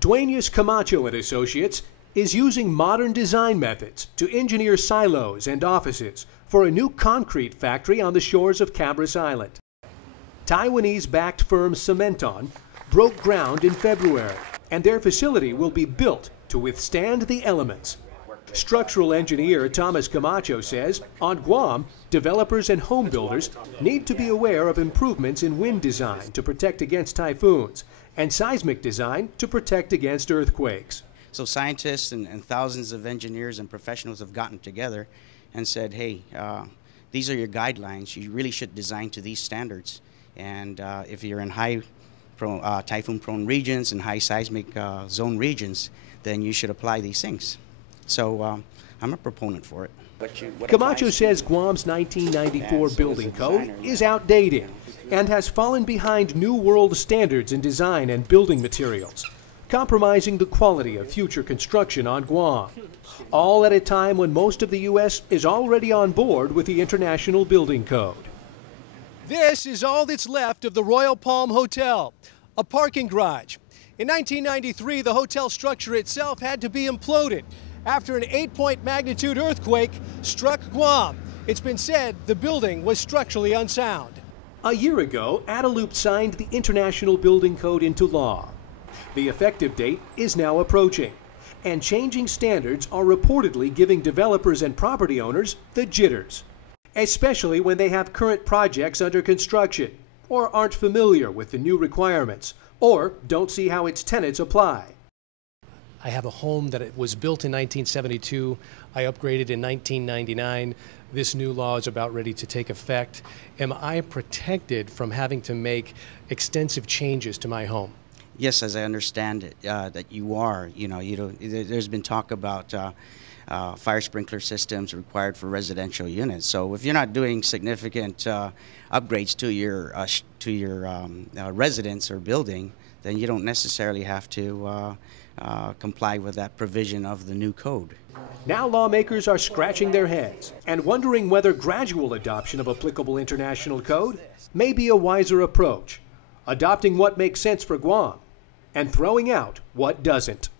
Duenas Camacho and Associates is using modern design methods to engineer silos and offices for a new concrete factory on the shores of Cabras Island. Taiwanese-backed firm Cementon broke ground in February, and their facility will be built to withstand the elements. Structural engineer Thomas Camacho says on Guam, developers and home builders need to be aware of improvements in wind design to protect against typhoons and seismic design to protect against earthquakes. So scientists and thousands of engineers and professionals have gotten together and said, hey, these are your guidelines. You really should design to these standards. And if you're in high typhoon-prone regions and high seismic zone regions, then you should apply these things. So I'm a proponent for it. Camacho says Guam's 1994 building code is outdated and has fallen behind New World standards in design and building materials, compromising the quality of future construction on Guam, all at a time when most of the U.S. is already on board with the International Building Code. This is all that's left of the Royal Palm Hotel, a parking garage. In 1993, the hotel structure itself had to be imploded after an 8-point magnitude earthquake struck Guam. It's been said the building was structurally unsound. A year ago, Adelup signed the International Building Code into law. The effective date is now approaching, and changing standards are reportedly giving developers and property owners the jitters, especially when they have current projects under construction, or aren't familiar with the new requirements, or don't see how its tenets apply. I have a home that was built in 1972. I upgraded in 1999. This new law is about ready to take effect. Am I protected from having to make extensive changes to my home? Yes, as I understand it, that you are. There's been talk about fire sprinkler systems required for residential units. So if you're not doing significant upgrades to your residence or building, then you don't necessarily have to comply with that provision of the new code. Now lawmakers are scratching their heads and wondering whether gradual adoption of applicable international code may be a wiser approach, adopting what makes sense for Guam and throwing out what doesn't.